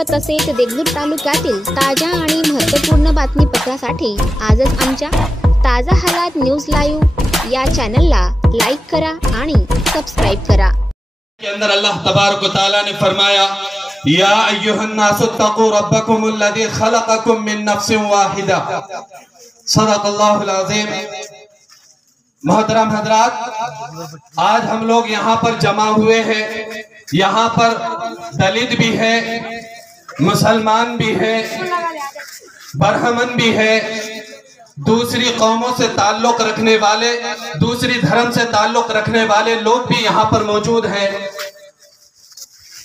व तसेच देगलूर तालुक्यातील ताज्या आणि महत्त्वपूर्ण बातमीपत्रासाठी आजच आमच्या ताजा हालात न्यूज लाईव्ह या चॅनलला लाईक करा आणि सबस्क्राइब करा। के अंदर अल्लाह तबारक व तआला ने फरमाया, या अय्युहन नासु तक़ू रब्बकुमुल्लज़ी खलक़कुम मिन नफ्सिन वाहिदा। सदक़ल्लाहुल अज़ीम। मोहतरम हज़रात, आज हम लोग यहाँ पर जमा हुए हैं। यहाँ पर दलित भी है, मुसलमान भी है, ब्राह्मण भी है, दूसरी कौमों से ताल्लुक रखने वाले, दूसरी धर्म से ताल्लुक रखने वाले लोग भी यहाँ पर मौजूद हैं।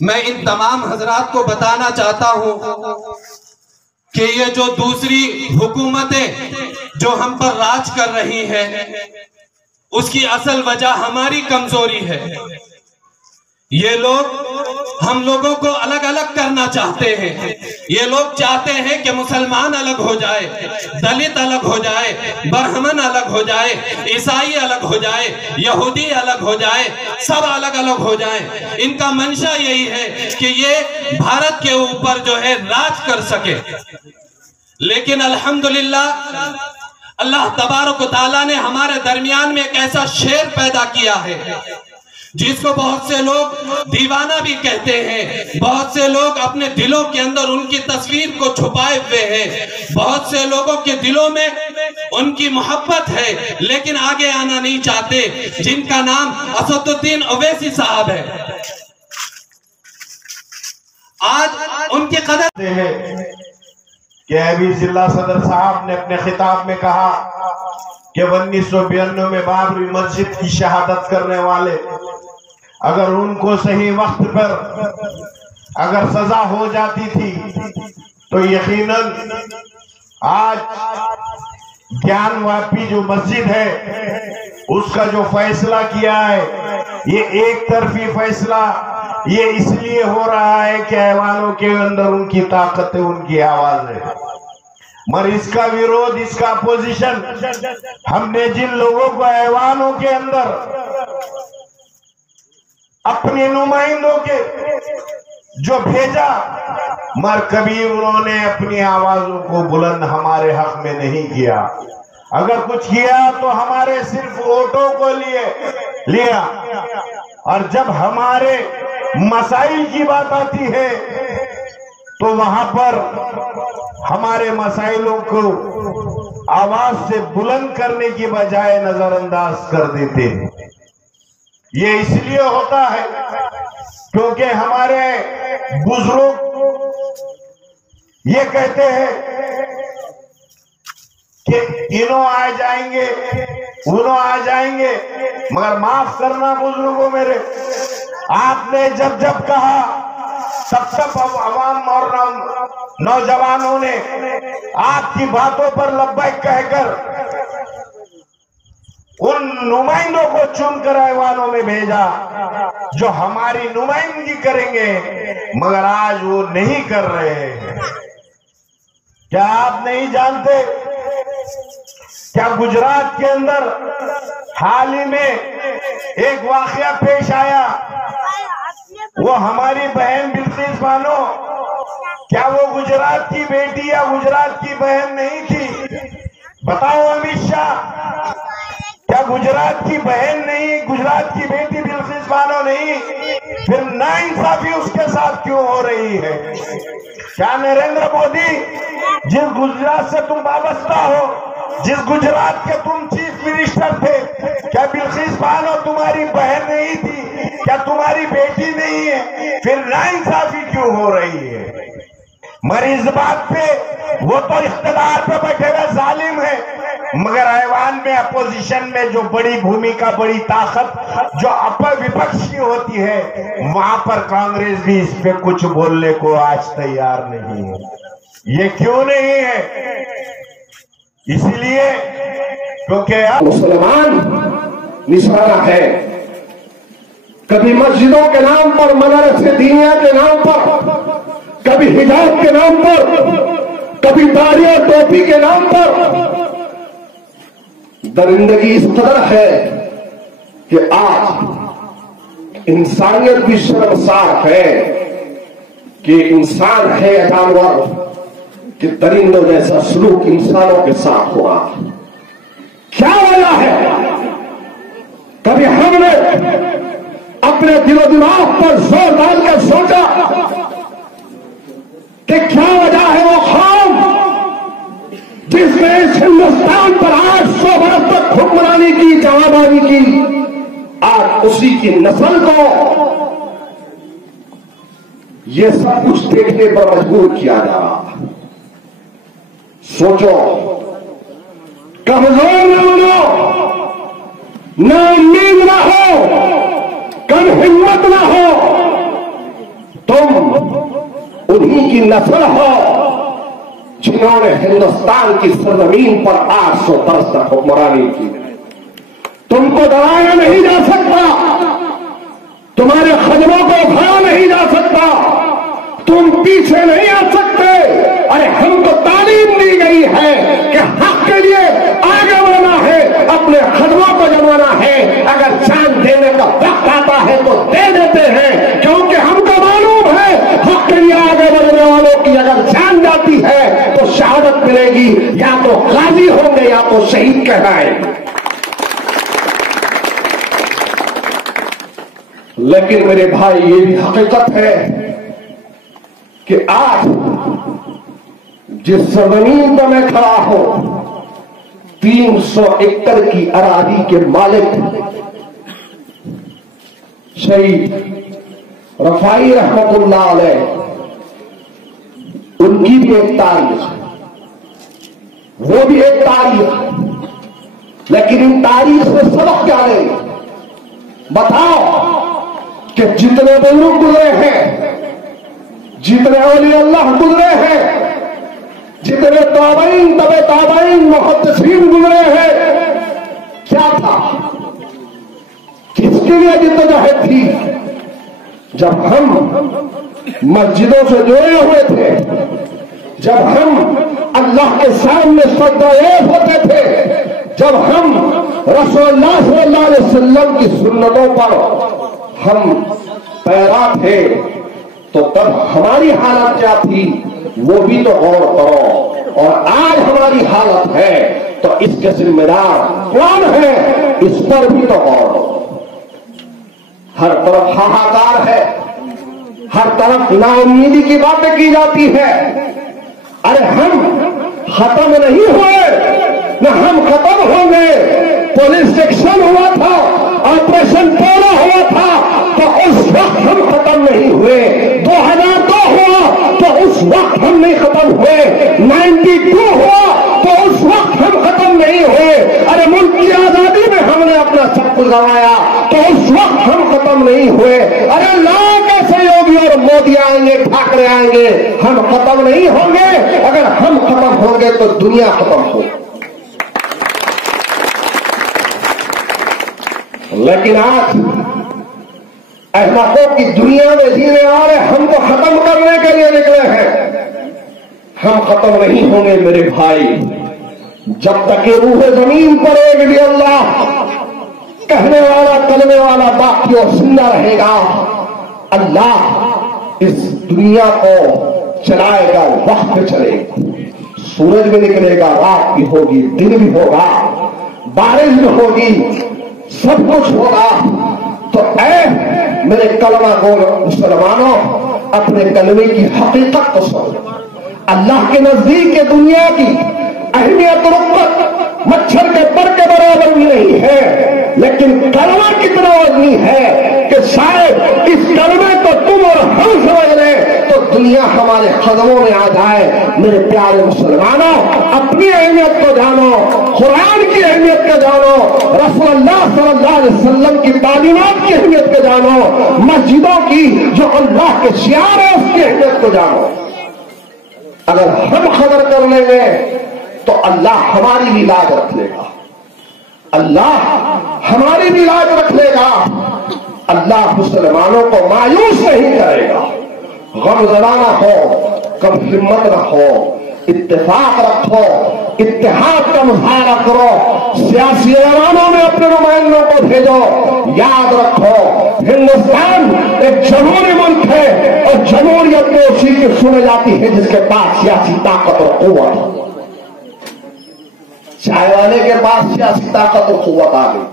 मैं इन तमाम हजरात को बताना चाहता हूँ कि ये जो दूसरी हुकूमतें जो हम पर राज कर रही हैं, उसकी असल वजह हमारी कमजोरी है। ये लोग हम लोगों को अलग अलग करना चाहते हैं। ये लोग चाहते हैं कि मुसलमान अलग हो जाए, दलित अलग हो जाए, ब्राह्मण अलग हो जाए, ईसाई अलग हो जाए, यहूदी अलग हो जाए, सब अलग अलग हो जाए। इनका मंशा यही है कि ये भारत के ऊपर जो है राज कर सके। लेकिन अल्हम्दुलिल्लाह अल्लाह तबारक व तआला ने हमारे दरमियान में एक ऐसा शेर पैदा किया है जिसको बहुत से लोग दीवाना भी कहते हैं। बहुत से लोग अपने दिलों के अंदर उनकी तस्वीर को छुपाए हुए हैं। बहुत से लोगों के दिलों में उनकी मोहब्बत है लेकिन आगे आना नहीं चाहते, जिनका नाम असदुद्दीन ओवैसी साहब है। आज उनकी कदर है कि अभी जिला सदर साहब ने अपने खिताब में कहा कि 1992 में बाबरी मस्जिद की शहादत करने वाले अगर उनको सही वक्त पर अगर सजा हो जाती थी तो यकीनन आज ज्ञानवापी जो मस्जिद है उसका जो फैसला किया है ये एक तरफी फैसला ये इसलिए हो रहा है कि ऐवानों के अंदर उनकी ताकत है, उनकी आवाज है। मगर इसका विरोध, इसका अपोजिशन हमने जिन लोगों को ऐवानों के अंदर अपने नुमाइंदों के जो भेजा, मगर कभी उन्होंने अपनी आवाजों को बुलंद हमारे हक में नहीं किया। अगर कुछ किया तो हमारे सिर्फ वोटों को लिया और जब हमारे मसाइल की बात आती है तो वहां पर हमारे मसाइलों को आवाज से बुलंद करने की बजाय नजरअंदाज कर देते हैं। ये इसलिए होता है क्योंकि हमारे बुजुर्ग ये कहते हैं कि इन्हों आ जाएंगे, उन्हों आ जाएंगे, मगर माफ करना बुजुर्गों मेरे, आपने जब जब कहा तब अवाम और नौजवानों ने आपकी बातों पर लब्बैक कहकर उन नुमाइंदों को चुनकर ऐवानों में भेजा जो हमारी नुमाइंदगी करेंगे, मगर आज वो नहीं कर रहे हैं। क्या आप नहीं जानते क्या गुजरात के अंदर हाल ही में एक वाकया पेश आया? वो हमारी बहन बिल्किस बानो, क्या वो गुजरात की बेटी या गुजरात की बहन नहीं थी? बताओ अमित शाह, क्या गुजरात की बहन नहीं, गुजरात की बेटी बिल्किस बानो नहीं? फिर नाइंसाफी उसके साथ क्यों हो रही है? क्या नरेंद्र मोदी, जिस गुजरात से तुम वाबस्ता हो, जिस गुजरात के तुम चीफ मिनिस्टर थे, क्या बिल्किस बानो तुम्हारी बहन नहीं थी? क्या तुम्हारी बेटी नहीं है? फिर नाइंसाफी क्यों हो रही है? मगर इस बात पे वो तो इख्तिदार पे बैठे हुए जालिम है, मगर ऐवान में अपोजिशन में जो बड़ी भूमिका, बड़ी ताकत जो अपर विपक्ष की होती है, वहां पर कांग्रेस भी इस पे कुछ बोलने को आज तैयार नहीं है। ये क्यों नहीं है? इसलिए क्योंकि मुसलमान निशाना है। कभी मस्जिदों के नाम पर, मदरसे दीनिया के नाम पर, कभी हिजाब के नाम पर, कभी दाढ़ी और टोपी के नाम पर दरिंदगी इस कदर है कि आज इंसानियत भी शर्मसार है کہ انسان ہے یا جانور کہ درندوں جیسا سلوک انسانوں کے ساتھ ہوا؟ کیا وجہ ہے؟ کبھی ہم نے اپنے دل و دماغ پر زور ڈال کر سوچا کہ کیا وجہ ہے وہ قوم جس نے اس ہندوستان پر 800 برس تک حکمرانی کی، جوابانی کی، آج اسی کی نسل کو یہ سب کچھ دیکھنے پر مجبور کیا جا رہا؟ سوچو، کمزور نہ بنو، نا امید نہ ہو، کم ہمت نہ ہو، تم انہی کی نسل ہو جنہوں نے ہندوستان کی سرزمین پر 800 برس تک حکمرانی کی۔ تم کو دبایا نہیں جا سکتا، تمہارے خدموں کو اٹھایا نہیں جا سکتا، تم پیچھے نہیں آ سکتے۔ ارے ہم کو تعلیم دی گئی ہے کہ حق کے لیے آگے بڑھنا ہے، اپنے خدموں کو جمانا ہے، اگر جان دینے کا وقت آتا ہے تو دے دیتے ہیں، کیونکہ ہم کو معلوم ہے حق کے لیے آگے بڑھنے والوں کی اگر جان جاتی ہے تو شہادت ملے گی، یا تو غازی ہوں گے یا تو شہید کہلائیں گے۔ لیکن میرے بھائی یہ بھی حقیقت ہے کہ آج جس زمین پر میں کھڑا ہوں 300 ایکڑ کی اراضی کے مالک شہید رفائی رحمت اللہ علیہ، ان کی بھی ایک تاریخ، وہ بھی ایک تاریخ، لیکن ان تاریخ سے سبق کیا لیں؟ بتاؤ کہ جتنے بزرگ گزرے ہیں، جتنے اولیاء اللہ گزرے ہیں، جتنے تابعین تبع تابعین محدثین گزرے ہیں، کیا تھا؟ کس کے لیے جدوجہد تھی؟ جب ہم مسجدوں سے جڑے ہوئے تھے، جب ہم اللہ کے سامنے سجدہ ریز ہوتے تھے، جب ہم رسول اللہ صلی اللہ علیہ وسلم کی سنتوں پر ہم پیرا تھے، تو تب ہماری حالت کیا تھی وہ بھی تو غور کرو۔ اور آج ہماری حالت ہے تو اس کے ذمہ دار کون ہے، اس پر بھی تو غور کرو۔ ہر طرف ہاہاکار ہے، ہر طرف نا امیدی کی باتیں کی جاتی ہے۔ ارے ہم ختم نہیں ہوئے، نہ ہم ختم ہوں گے۔ پولیس ایکشن ہوا تھا، آپریشن پورا ہوا تھا تو اس وقت ہم ختم نہیں ہوئے۔ 2002 ہوا تو اس وقت ہم نہیں ختم ہوئے۔ 92 ہوا تو اس وقت ہم ختم نہیں ہوئے۔ ارے ملک کی آزادی میں ہم نے اپنا سب کچھ گنوایا تو اس وقت ہم ختم نہیں ہوئے۔ ارے لاکھ ایسے یوگی اور مودی آئیں گے، ٹھاکرے آئیں گے، ہم ختم نہیں ہوں گے۔ اگر ہم ختم ہوں گے تو دنیا ختم ہوگی۔ لیکن آج احمقوں کی دنیا میں جینے والے ہم کو ختم کرنے کے لیے نکلے ہیں۔ ہم ختم نہیں ہوں گے میرے بھائی، جب تک یہ روح زمین پر ایک بھی اللہ کہنے والا کرنے والا باقی اور زندہ رہے گا۔ اللہ اس دنیا کو چلائے گا، وقت پہ چلے گا، سورج بھی نکلے گا، رات بھی ہوگی، دن بھی ہوگا، بارش بھی ہوگی، سب کچھ ہوگا۔ تو اے میرے کلمہ گو مسلمانوں، اپنے کلمے کی حقیقت کو سمجھو۔ اللہ کے نزدیک دنیا کی اہمیت رتبت مچھر کے پر کے برابر بھی نہیں ہے، لیکن کلمہ کتنا وزنی ہے کہ شاید اس کلمے کو تم اور ہم سمجھ لیں تو دنیا ہمارے قدموں میں آ جائے۔ میرے پیارے مسلمانوں، اپنی اہمیت کو جانو، قرآن کی اہمیت کو جانو، رسول اللہ صلی اللہ علیہ وسلم کی تعلیمات کی اہمیت کو جانو، مسجدوں کی جو اللہ کے شعار ہے اس کی اہمیت کو جانو۔ اگر ہم قدر کر لیں گے تو اللہ ہماری بھی لاج رکھ لے گا، اللہ ہماری بھی لاج رکھ لے گا۔ اللہ مسلمانوں کو مایوس نہیں کرے گا۔ غم زدہ نہ ہو، کم ہمت نہ ہو، इत्तेफाक रखो, इत्तेहाद का मुजाहरा करो, सियासी ऐवानों में अपने नुमाइंदों को भेजो। याद रखो हिंदुस्तान एक जमहूरी मुल्क है और जमहूरियत में उसी की सुनी जाती है जिसके पास सियासी ताकत और कुव्वत। चाय वाले के पास सियासी ताकत और कुव्वत आ गई,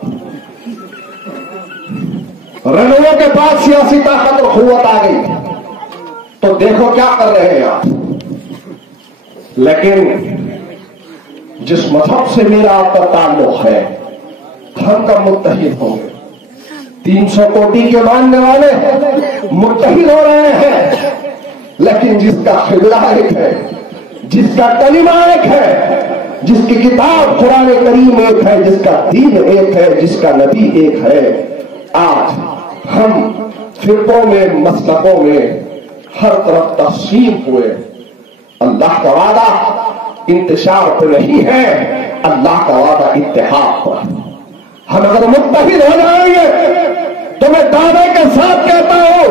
रनों के पास सियासी ताकत और कुव्वत आ गई, तो देखो क्या कर रहे हैं आप। लेकिन जिस मजहब से मेरा आपका ताल्लुक है, हम कब मुत्तहिद होंगे? 300 कोटि के मानने वाले मुत्तहिद हो रहे हैं, लेकिन जिसका खिबला एक है, जिसका कलिमा एक है, जिसकी किताब कुरान करीम एक है, जिसका दीन एक है, जिसका नबी एक है, आज हम फिरकों में, मसलकों में हर तरफ तक़सीम हुए। अल्लाह का वादा इंतशार पर नहीं है, अल्लाह का वादा इत्तेहाद पर। हम अगर मुत्तहिद हो जाएंगे तो मैं दावे के साथ कहता हूं,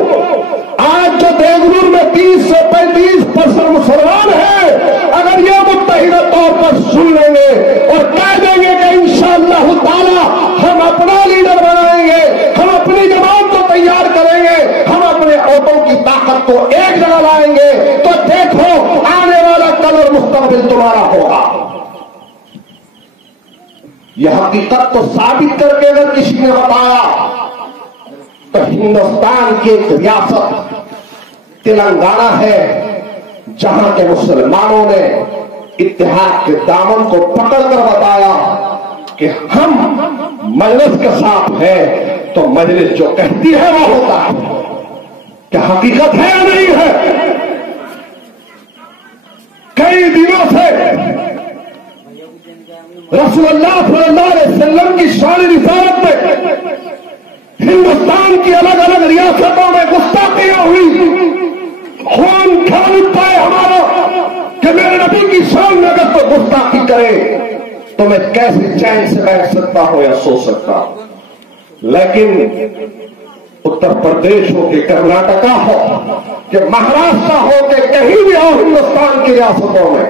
आज जो देवनूर में 30 से 35% मुसलमान है, अगर ये मुत्तहिद तौर पर सुन लेंगे और कह देंगे कि इंशाअल्लाह ताला हम अपना लीडर बनाएंगे, हम अपनी जमात को तैयार करेंगे, हम अपने ऑटो की ताकत को एक जगह लाएंगे, तो देखो आने वाला कल और मुस्तकबिल तुम्हारा होगा। यह हकीकत तो साबित करके अगर किसी ने बताया तो हिंदुस्तान की एक रियासत तेलंगाना है, जहां के मुसलमानों ने इत्तेहाद के दामन को पकड़कर बताया कि हम मजलिस के साथ हैं, तो मजलिस जो कहती है वो होता है। क्या हकीकत है या नहीं है? कई दिनों से रसूलुल्लाह सल्लल्लाहु अलैहि वसल्लम की शान रिसालत में हिंदुस्तान की अलग अलग रियासतों में गुस्ताखियां हुई। खून खौल उठता है हमारा कि मेरे नबी की शान में अगर तो गुस्ताखी करे तो मैं कैसे चैन से बैठ सकता हूं या सो सकता हूं। लेकिन उत्तर प्रदेश हो कि कर्नाटका हो कि महाराष्ट्र हो कि कहीं भी हो हिंदुस्तान की रियासतों में,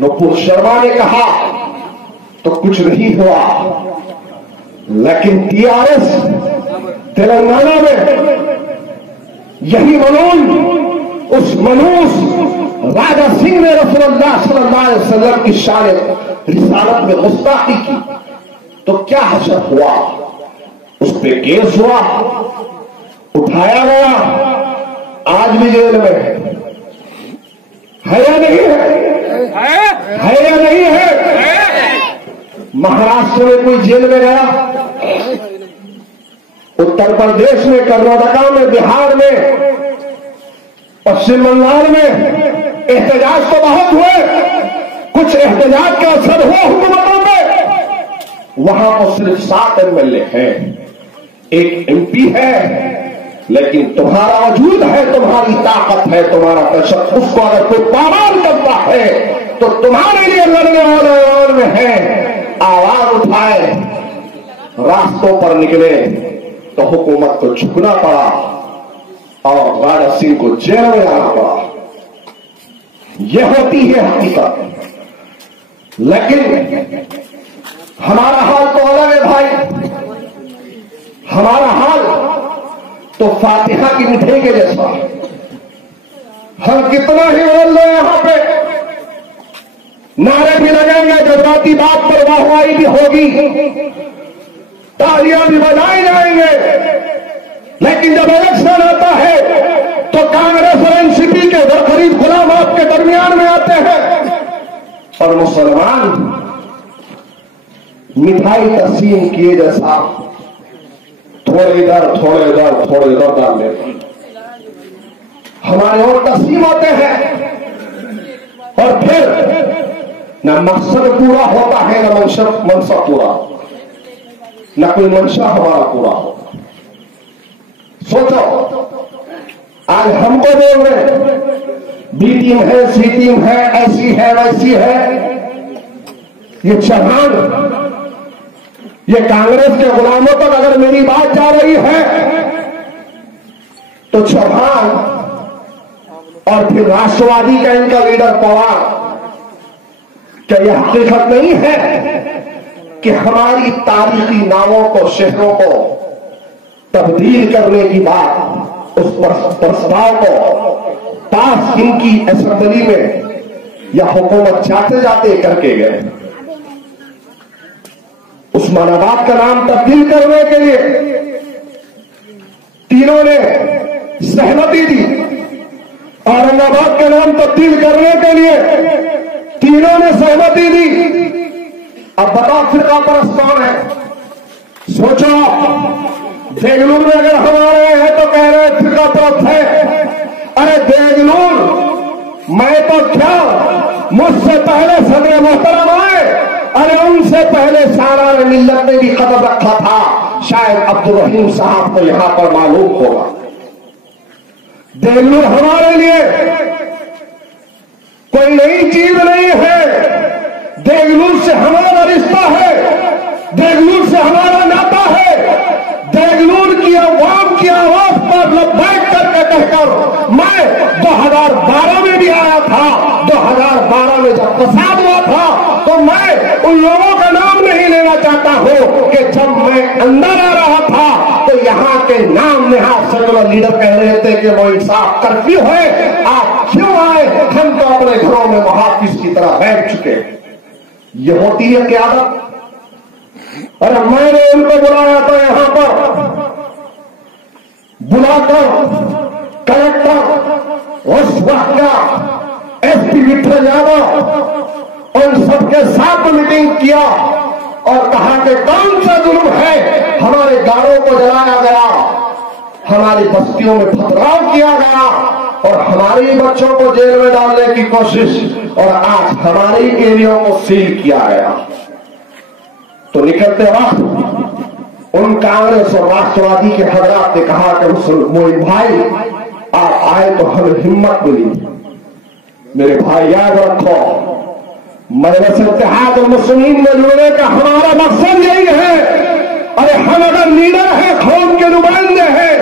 नुपुर शर्मा ने कहा तो कुछ नहीं हुआ, लेकिन टीआरएस तेलंगाना में यही मनून उस मनूस राजा सिंह ने रसूलुल्लाह सल्लल्लाहु अलैहि वसल्लम की शान रिसालत में गुस्ताखी की, तो क्या हशर हुआ? उस पे केस हुआ, उठाया गया, आज भी जेल में है या नहीं है या नहीं है? महाराष्ट्र में कोई जेल में गया, उत्तर प्रदेश में, कर्नाटका में, बिहार में, पश्चिम बंगाल में एहतजाज तो बहुत हुए, कुछ एहतजाज का असर हुआ हुकूमतों में। वहां तो सिर्फ 7 एमएलए हैं, 1 एमपी है, लेकिन तुम्हारा वजूद है, तुम्हारी ताकत है, तुम्हारा तशक्कुस, उसको अगर कोई पामाल करता है तो तुम्हारे लिए लड़ने वाले और में है। आवाज उठाए, रास्तों पर निकले तो हुकूमत को झुकना पड़ा और राजा सिंह को जेल में आना पड़ा। यह होती है हकीकत। लेकिन हमारा हाल तो अलग है भाई, हमारा हाल तो फातिहा की मिठाई के जैसा। हम कितना ही बोल रहे यहां पे, नारे भी लगेंगे, जज्बाती बात पर वाहवाही भी होगी, तालियां भी बजाई जाएंगे, लेकिन जब इलेक्शन आता है तो कांग्रेस और एनसीपी के गरीब गुलाम आपके दरमियान में आते हैं और मुसलमान मिठाई तकसीम किए जैसा थोड़े इधर थोड़े इधर थोड़े इधर डाल देते। हमारे और तकसीम होते हैं और फिर न मकसद पूरा होता है, न मनसा पूरा, न कोई मंशा हमारा पूरा होता। सोचो, आज हमको बोल रहे बी टीम है, सी टीम है, ऐसी है, वैसी है। ये चढ़ान, ये कांग्रेस के गुलामों तक अगर मेरी बात जा रही है तो चौहान और फिर राष्ट्रवादी का इनका लीडर पवार, क्या यह हकीकत नहीं है कि हमारी तारीखी नामों को, शहरों को तब्दील करने की बात, उस प्रस्ताव को पास इनकी असेंबली में या हुकूमत जाते जाते करके गए? उस्मानाबाद का नाम तब्दील करने के लिए तीनों ने सहमति दी, औरंगाबाद का नाम तब्दील करने के लिए तीनों ने सहमति दी। अब बताओ फिरका परस्त कौन है? सोचो, देगलूर में अगर हम आ रहे हैं तो कह रहे हैं फिरका परस्त है। अरे देगलूर, मैं तो क्या, मुझसे पहले सदर मोहतरम आए, अरे उनसे पहले सालार मिल्लत ने भी कदम रखा था। शायद अब्दुल रहीम साहब को यहां पर मालूम होगा। देगलूर हमारे लिए कोई नई चीज नहीं है। देगलूर से हमारा रिश्ता है, देगलूर से हमारा नाता है। देगलूर की अवाम की आवाज पर लब्बैक करके कहकर मैं 2012 में भी आया था। 2012 में जब फसाद हुआ था तो मैं उन लोगों का नाम नहीं लेना चाहता हूं कि जब मैं अंदर आ रहा था तो यहां के नाम नेहाद सेकुलर लीडर कह रहे थे कि वो इंसाफ कर्फ्यू है, आप क्यों आए? हम तो अपने घरों में मुहाफिज की तरह बैठ चुके। ये होती है क़यादत। अरे मैंने उनको बुलाया था यहां पर, बुलाकर कलेक्टर उस वक्त का एसपी विठल यादव उन सबके साथ मीटिंग किया और कहा कि कौन सा जुल्म है? हमारे गांवों को जलाया गया, हमारी बस्तियों में पथराव किया गया और हमारे ही बच्चों को जेल में डालने की कोशिश, और आज हमारे ही एरिया को सील किया गया। तो निकलते वक्त उन कांग्रेस और राष्ट्रवादी के हजरात ने कहा कि मोइन भाई आप आए तो हमें हिम्मत मिली। मेरे भाई याद रखो, मजलिस इत्तेहाद मुस्लिमीन में जुड़ने का हमारा मकसद यही है। अरे हम अगर लीडर हैं, कौम के नुमाइंदे हैं,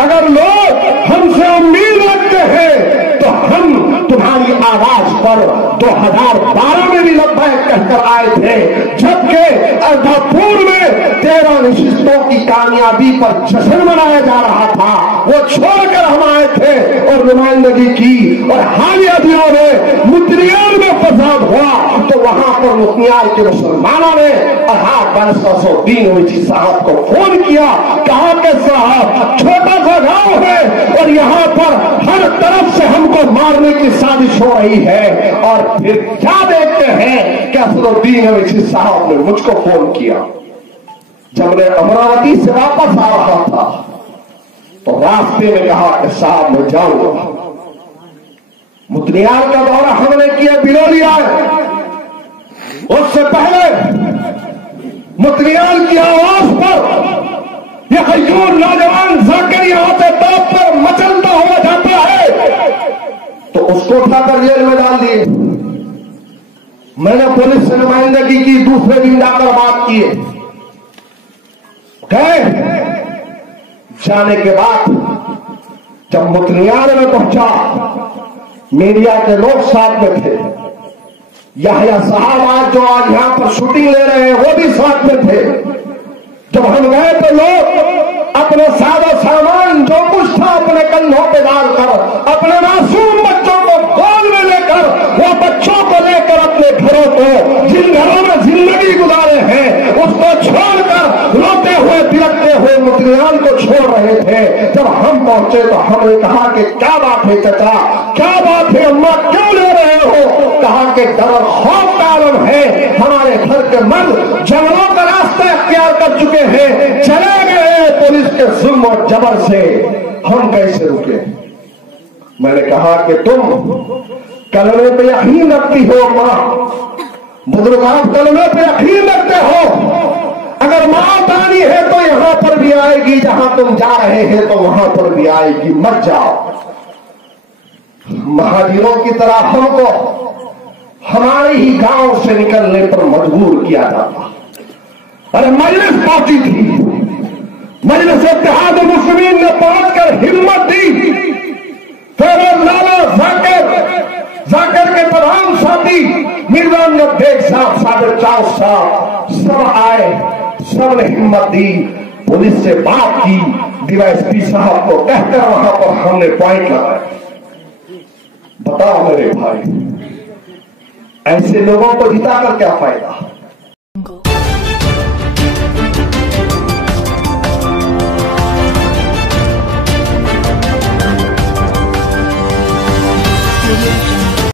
अगर लोग हमसे उम्मीद रखते हैं तो हम तुम्हारी आवाज पर 2012 में भी लब्बैक कहकर आए थे, जबकि अर्धापुर में 13 नशिस्तों की कामयाबी पर जश्न मनाया जा रहा था। वो छोड़कर हम आए थे और नुमाइंदगी की। और हालिया दिनों में मुतनियार में फसाद हुआ तो वहां पर मुतनियार के मुसलमानों ने अहाद बनसुद्दीन साहब को फोन किया, कहा कि साहब छोटा सा गांव है और यहां पर हर तरफ से हमको मारने की साजिश हो रही है। और फिर क्या देखते हैं कि असदुद्दीन साहब ने मुझको फोन किया जब मैं अमरावती से वापस आ रहा था, तो रास्ते में कहा कि साहब मैं जाऊंगा। मुतनियार का दौरा हमने किया, बिलोलिया। उससे पहले मुतनियार की आवाज पर यह कयूर नौजवान जाकर यहां से टॉप पर मचलता हुआ जाता है तो उसको उठाकर जेल में डाल दिए। मैंने पुलिस से नुमाइंदगी की, दूसरे दिन जाकर बात किए। गए, जाने के बाद जब मुतनियार में पहुंचा, मीडिया के लोग साथ में थे। याहिया साहब आज जो आज यहां पर शूटिंग ले रहे हैं वो भी साथ में थे। जब हम गए तो लोग अपने सादा सामान जो कुछ था अपने कंधों पे डालकर, अपने मासूम बच्चों को गोद में लेकर, वो बच्चों को लेकर अपने घरों को, जिन घरों में जिंदगी गुजारे हैं, उसको छोड़कर रोते हुए तिलकते हुए मुतनियार को छोड़ रहे थे। जब हम पहुंचे तो हमने कहा कि क्या बात है चाचा, क्या बात है अम्मा, क्यों ले रहे हो? कहा कि डर खौफ का आलम है, हमारे घर के मर्द जंगलों का रास्ता अख्तियार कर चुके हैं, चले गए पुलिस के जुल्म और जबर से, हम कैसे रुके? मैंने कहा कि तुम कलमे पे यकीन रखती हो मां, बुजुर्ग आप कलमे पे यकीन रखते हो। अगर मौत आनी है तो यहां पर भी आएगी, जहां तुम जा रहे हैं तो वहां पर भी आएगी, मत जाओ। महावीरों की तरह हमको हमारे ही गांव से निकलने पर मजबूर किया जाता। अरे मजलिस पहुंची थी, मजलिस इत्तेहाद मुस्लिमीन ने पहुंचकर हिम्मत दी, फिर लाला जाकिर के प्रधान साथी मिर्जा अमजद बेग साहब, साबिर चाव साहब सब आए, सब ने हिम्मत दी, पुलिस से बात की, डीवाईएसपी साहब को कहकर वहां पर हमने पॉइंट लगाया। बताओ मेरे भाई, ऐसे लोगों को जिताकर क्या फायदा?